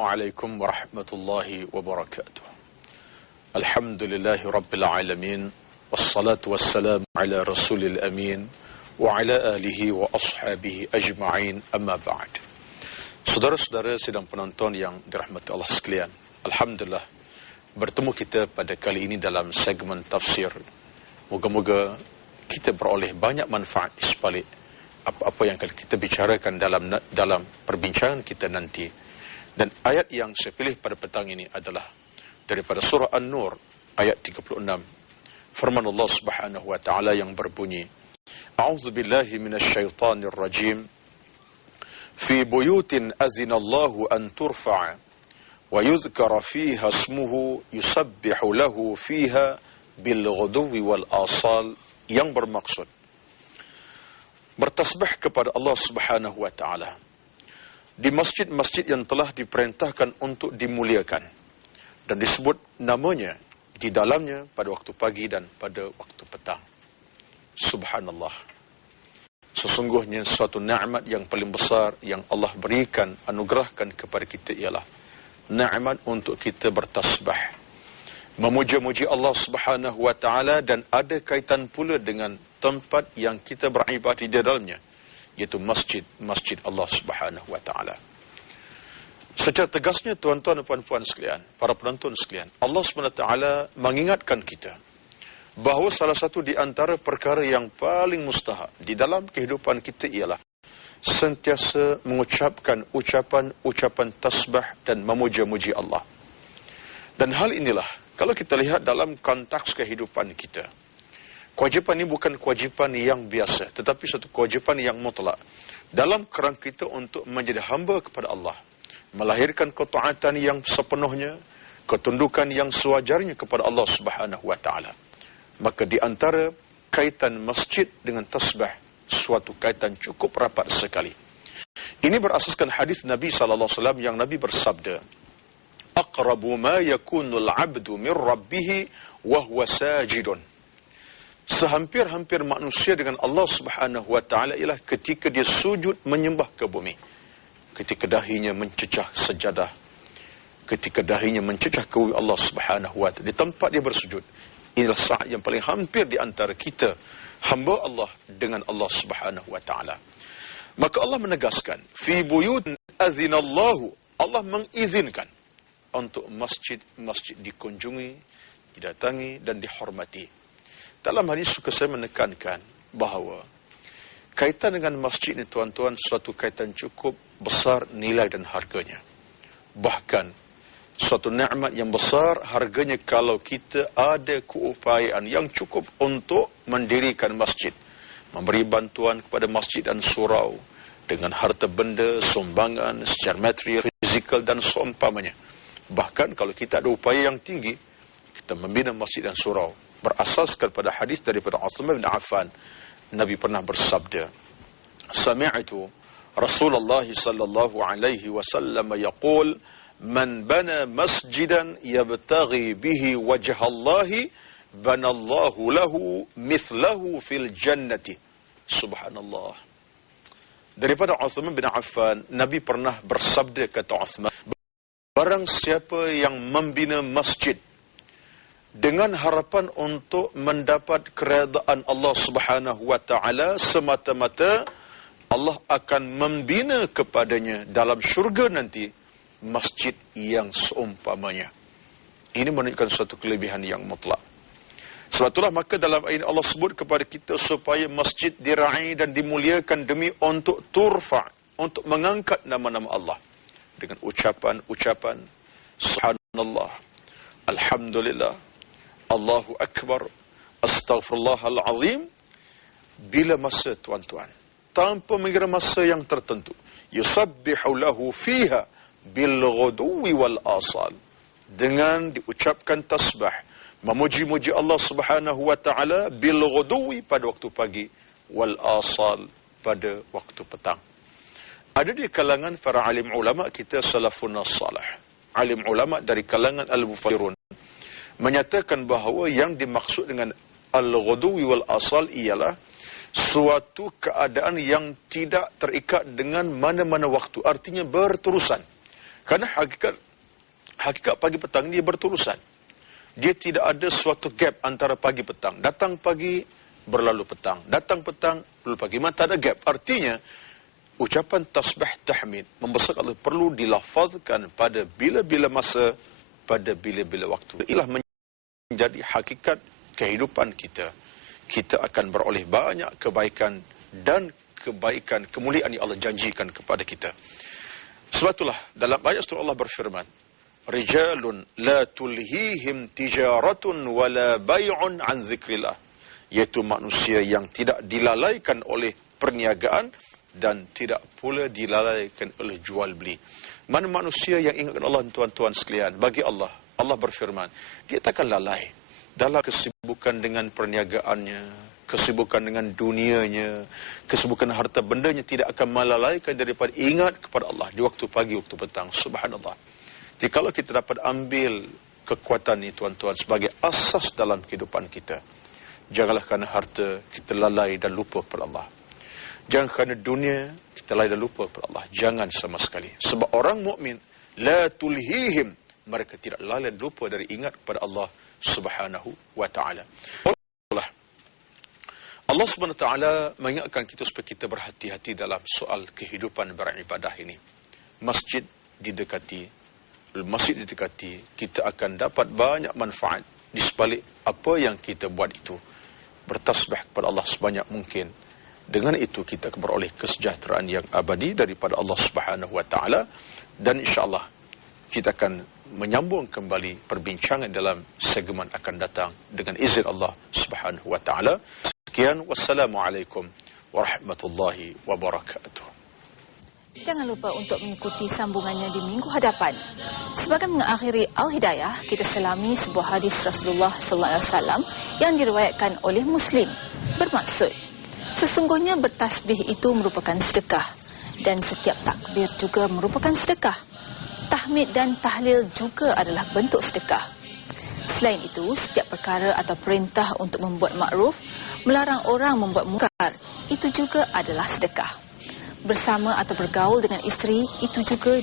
Assalamualaikum warahmatullahi wabarakatuh. Alhamdulillahi rabbil alamin. Wassalatu wassalamu ala rasulil amin. Wa ala alihi wa ashabihi ajma'in, amma ba'd. Saudara-saudara sidang penonton yang dirahmati Allah sekalian, Alhamdulillah bertemu kita pada kali ini dalam segmen tafsir. Moga-moga kita beroleh banyak manfaat di sebalik apa-apa yang akan kita bicarakan dalam perbincangan kita nanti. Dan ayat yang saya pilih pada petang ini adalah daripada surah An-Nur ayat 36. Firman Allah Subhanahu wa taala yang berbunyi, A'udzu billahi minasyaitonir rajim. Fi buyutin azinallahu an turfa'a wa yuzkara fiha ismuhu yusabbihu lahu fiha bil ghuduwi wal asal, yang bermaksud bertasbih kepada Allah Subhanahu wa taala di masjid-masjid yang telah diperintahkan untuk dimuliakan dan disebut namanya di dalamnya pada waktu pagi dan pada waktu petang. Subhanallah. Sesungguhnya suatu nikmat yang paling besar yang Allah berikan, anugerahkan kepada kita ialah nikmat untuk kita bertasbih, memuja-muji Allah Subhanahu wa taala, dan ada kaitan pula dengan tempat yang kita beribadah di dalamnya, yaitu masjid Allah Subhanahu wa taala. Secara tegasnya tuan-tuan dan puan-puan sekalian, para penonton sekalian, Allah Subhanahu wa taala mengingatkan kita bahawa salah satu di antara perkara yang paling mustahak di dalam kehidupan kita ialah sentiasa mengucapkan ucapan tasbih dan memuja-muji Allah. Dan hal inilah kalau kita lihat dalam konteks kehidupan kita, kewajipan ini bukan kewajipan yang biasa, tetapi satu kewajipan yang mutlak dalam kerangka kita untuk menjadi hamba kepada Allah, melahirkan ketaatan yang sepenuhnya, ketundukan yang sewajarnya kepada Allah Subhanahu wa taala. Maka di antara kaitan masjid dengan tasbih, suatu kaitan cukup rapat sekali. Ini berasaskan hadis Nabi sallallahu alaihi wasallam yang Nabi bersabda, "Aqrabu ma yakunul 'abdu min rabbih wa huwa sajidun." Sehampir-hampir manusia dengan Allah Subhanahu wa taala ialah ketika dia sujud menyembah ke bumi. Ketika dahinya mencecah sejadah, ketika dahinya mencecah ke Allah Subhanahu wa taala, di tempat dia bersujud. Inilah saat yang paling hampir di antara kita, hamba Allah dengan Allah Subhanahu wa taala. Maka Allah menegaskan, fi buyutin azinallahu, Allah mengizinkan untuk masjid-masjid dikunjungi, didatangi dan dihormati. Dalam hal ini suka saya menekankan bahawa kaitan dengan masjid ini, tuan-tuan, suatu kaitan cukup besar nilai dan harganya. Bahkan suatu nikmat yang besar harganya kalau kita ada keupayaan yang cukup untuk mendirikan masjid, memberi bantuan kepada masjid dan surau dengan harta benda, sumbangan secara material, fizikal dan seumpamanya. Bahkan kalau kita ada upaya yang tinggi, kita membina masjid dan surau. Berasaskan pada hadis daripada Uthman bin Affan, Nabi pernah bersabda, "Sami'tu Rasulullah sallallahu alaihi wasallam yaqul, man bana masjidan yabtaghi bihi wajha Allah, banallahu lahu mithlahu fil jannati." Subhanallah. Daripada Uthman bin Affan, Nabi pernah bersabda, kata Uthman, barang siapa yang membina masjid dengan harapan untuk mendapat keredaan Allah Subhanahu wa taala semata-mata, Allah akan membina kepadanya dalam syurga nanti masjid yang seumpamanya. Ini menunjukkan suatu kelebihan yang mutlak. Sebab itulah maka dalam ayat Allah sebut kepada kita supaya masjid diraih dan dimuliakan demi untuk turfa', untuk mengangkat nama-nama Allah dengan ucapan-ucapan subhanallah, alhamdulillah, Allahu Akbar, Astaghfirullahal Azim. Bila masa, tuan-tuan, tanpa mengira masa yang tertentu, yusabbihu lahu fiha bil ghuduwi wal asal, dengan diucapkan tasbih, memuji-muji Allah Subhanahu wa taala bil ghuduwi pada waktu pagi, wal asal pada waktu petang. Ada di kalangan para alim ulama kita salafun salih, alim ulama dari kalangan al-mufassirun, menyatakan bahawa yang dimaksud dengan al-ghuduwi wal asal ialah suatu keadaan yang tidak terikat dengan mana-mana waktu, artinya berterusan. Kerana hakikat pagi petang dia berterusan. Dia tidak ada suatu gap antara pagi petang. Datang pagi, berlalu petang. Datang petang, berlalu pagi. Memang tak ada gap. Artinya, ucapan tasbih tahmid membesar Allah perlu dilafazkan pada bila-bila masa, pada bila-bila waktu. Inilah menjadi hakikat kehidupan kita. Kita akan beroleh banyak kebaikan dan kebaikan, kemuliaan yang Allah janjikan kepada kita. Sebab itulah dalam ayat surah Allah berfirman, Rijalun la tulhihim tijaratun wala bay'un an zikrillah. Iaitu manusia yang tidak dilalaikan oleh perniagaan dan tidak pula dilalaikan oleh jual beli. Mana manusia yang ingatkan Allah, tuan-tuan sekalian, bagi Allah, Allah berfirman, dia takkan lalai dalam kesibukan dengan perniagaannya, kesibukan dengan dunianya, kesibukan harta bendanya, tidak akan melalaikan daripada ingat kepada Allah di waktu pagi, waktu petang. Subhanallah. Jadi kalau kita dapat ambil kekuatan ini, tuan-tuan, sebagai asas dalam kehidupan kita, janganlah kerana harta kita lalai dan lupa kepada Allah. Jangan kerana dunia kita lalai dan lupa kepada Allah. Jangan sama sekali. Sebab orang mukmin la tulhihim, mereka tidak lalai dan lupa dari ingat kepada Allah Subhanahu wa ta'ala. Allah Subhanahu wa ta'ala mengingatkan kita supaya kita berhati-hati dalam soal kehidupan beribadah ini. Masjid didekati, kita akan dapat banyak manfaat di sebalik apa yang kita buat itu. Bertasbih kepada Allah sebanyak mungkin. Dengan itu kita akan beroleh kesejahteraan yang abadi daripada Allah Subhanahu wa ta'ala. Dan insyaAllah kita akan menyambung kembali perbincangan dalam segmen akan datang dengan izin Allah Subhanahu wa ta'ala. Sekian, wassalamualaikum warahmatullahi wabarakatuh. Jangan lupa untuk mengikuti sambungannya di minggu hadapan. Sebagai mengakhiri Al-Hidayah, kita selami sebuah hadis Rasulullah SAW yang diriwayatkan oleh Muslim. Bermaksud, sesungguhnya bertasbih itu merupakan sedekah dan setiap takbir juga merupakan sedekah. Tahmid dan tahlil juga adalah bentuk sedekah. Selain itu, setiap perkara atau perintah untuk membuat makruf, melarang orang membuat mungkar, itu juga adalah sedekah. Bersama atau bergaul dengan isteri, itu juga